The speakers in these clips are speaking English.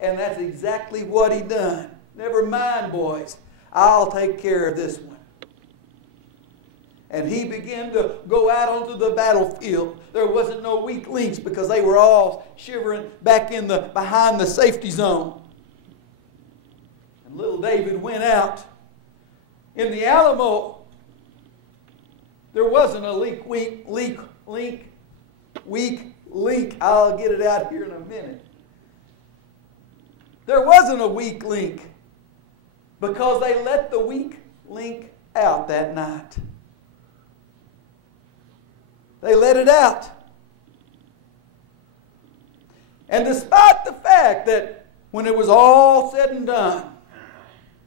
And that's exactly what he done. Never mind, boys. I'll take care of this one. And he began to go out onto the battlefield. There wasn't no weak links because they were all shivering back behind the safety zone. And little David went out. In the Alamo, there wasn't a weak link. I'll get it out here in a minute. There wasn't a weak link because they let the weak link out that night. They let it out. And despite the fact that when it was all said and done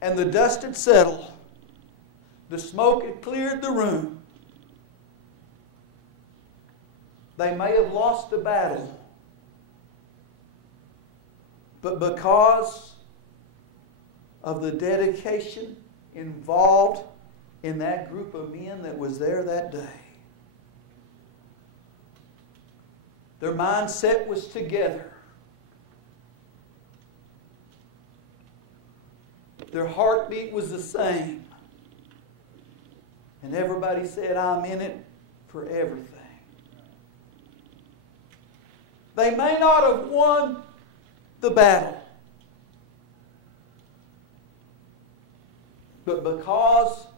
and the dust had settled, the smoke had cleared the room, they may have lost the battle. But because of the dedication involved in that group of men that was there that day, their mindset was together. Their heartbeat was the same. And everybody said, I'm in it for everything. They may not have won the battle, but because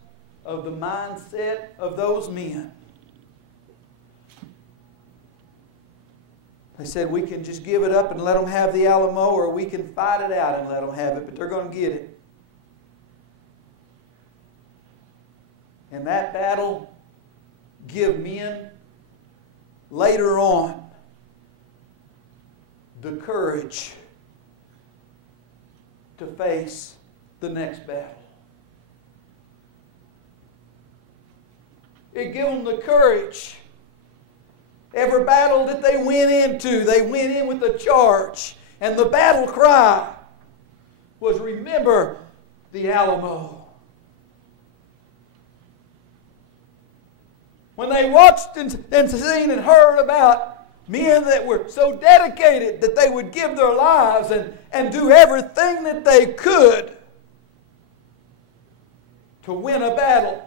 of the mindset of those men, they said, we can just give it up and let them have the Alamo, or we can fight it out and let them have it, but they're going to get it. And that battle give men later on the courage to face the next battle. It gave them the courage. Every battle that they went into, they went in with a charge. And the battle cry was, remember the Alamo. When they watched and seen and heard about men that were so dedicated that they would give their lives and do everything that they could to win a battle,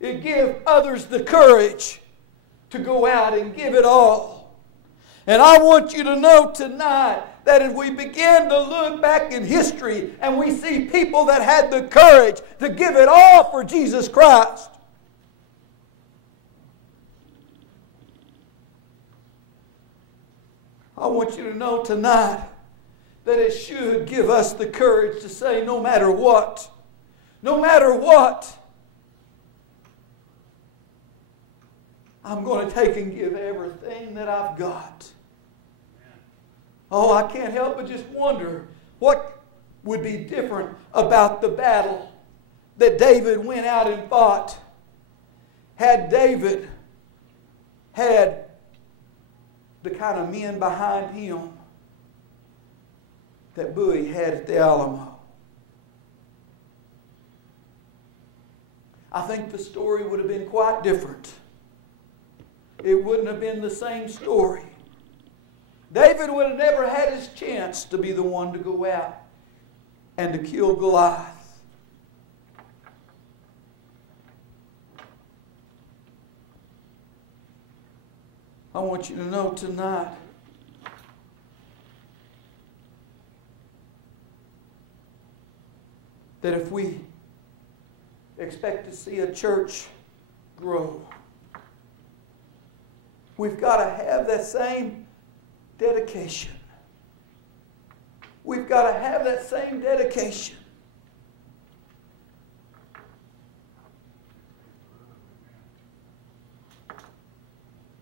it gave others the courage to go out and give it all. And I want you to know tonight that as we begin to look back in history and we see people that had the courage to give it all for Jesus Christ, I want you to know tonight that it should give us the courage to say, no matter what, I'm going to take and give everything that I've got. Oh, I can't help but just wonder what would be different about the battle that David went out and fought. Had David had the kind of men behind him that Bowie had at the Alamo, I think the story would have been quite different. It wouldn't have been the same story. David would have never had his chance to be the one to go out and to kill Goliath. I want you to know tonight that if we expect to see a church grow, we've got to have that same dedication. We've got to have that same dedication.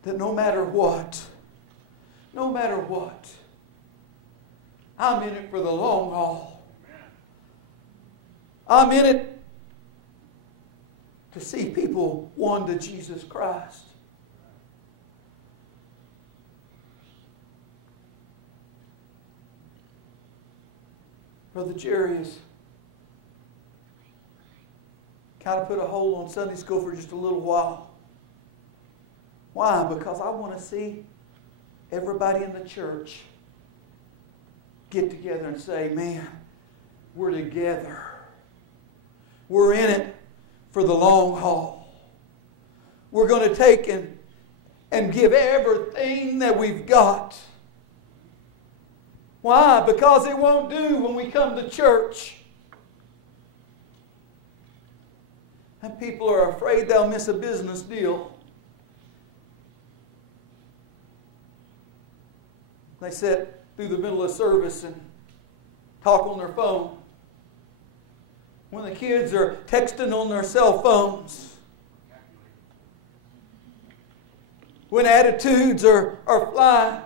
That no matter what, I'm in it for the long haul. I'm in it to see people won to Jesus Christ. Brother Jerry has kind of put a hold on Sunday school for just a little while. Why? Because I want to see everybody in the church get together and say, man, we're together. We're in it for the long haul. We're going to take and give everything that we've got. Why? Because it won't do when we come to church. And people are afraid they'll miss a business deal. They sit through the middle of service and talk on their phone. When the kids are texting on their cell phones. When attitudes are flying.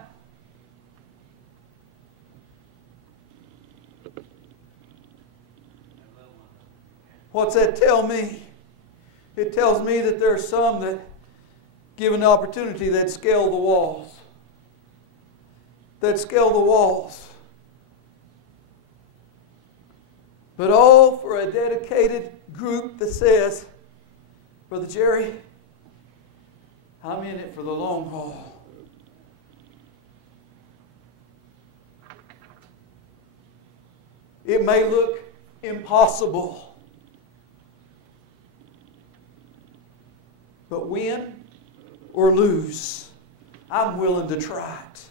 What's that tell me? It tells me that there are some that, given the opportunity, that scale the walls. That scale the walls. But all for a dedicated group that says, Brother Jerry, I'm in it for the long haul. It may look impossible. But win or lose, I'm willing to try it.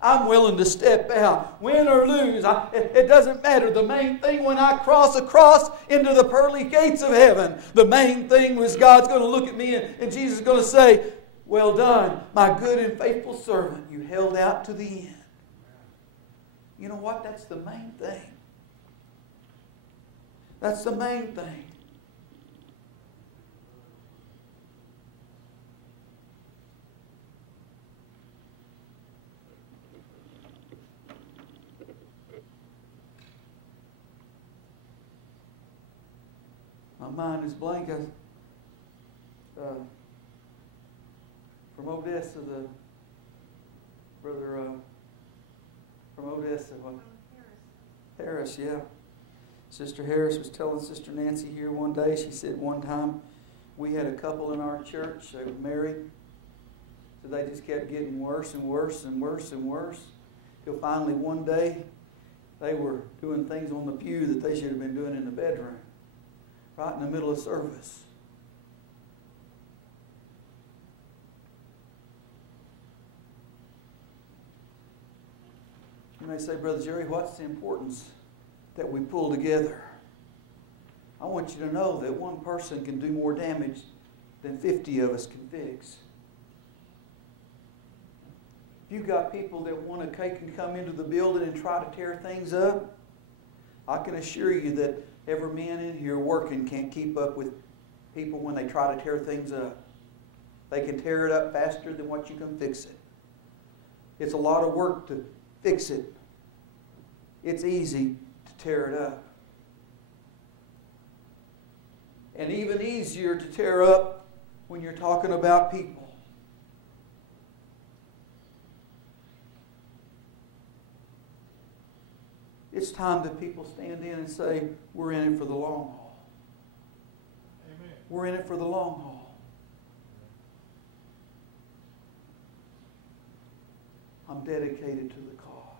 I'm willing to step out. Win or lose, it doesn't matter. The main thing when I cross across into the pearly gates of heaven, the main thing was God's going to look at me and Jesus is going to say, well done, my good and faithful servant. You held out to the end. You know what? That's the main thing. That's the main thing. My mind is blank. From Odessa, the brother from Odessa, what? Harris, yeah. Sister Harris was telling Sister Nancy here one day. She said one time we had a couple in our church. They were married, so they just kept getting worse and worse and worse and worse, till finally one day they were doing things on the pew that they should have been doing in the bedroom. Right in the middle of service. You may say, Brother Jerry, what's the importance that we pull together? I want you to know that one person can do more damage than 50 of us can fix. If you've got people that want a cake and come into the building and try to tear things up, I can assure you that every man in here working can't keep up with people when they try to tear things up. They can tear it up faster than what you can fix it. It's a lot of work to fix it. It's easy to tear it up. And even easier to tear up when you're talking about people. It's time that people stand in and say, we're in it for the long haul. Amen. We're in it for the long haul. I'm dedicated to the cause.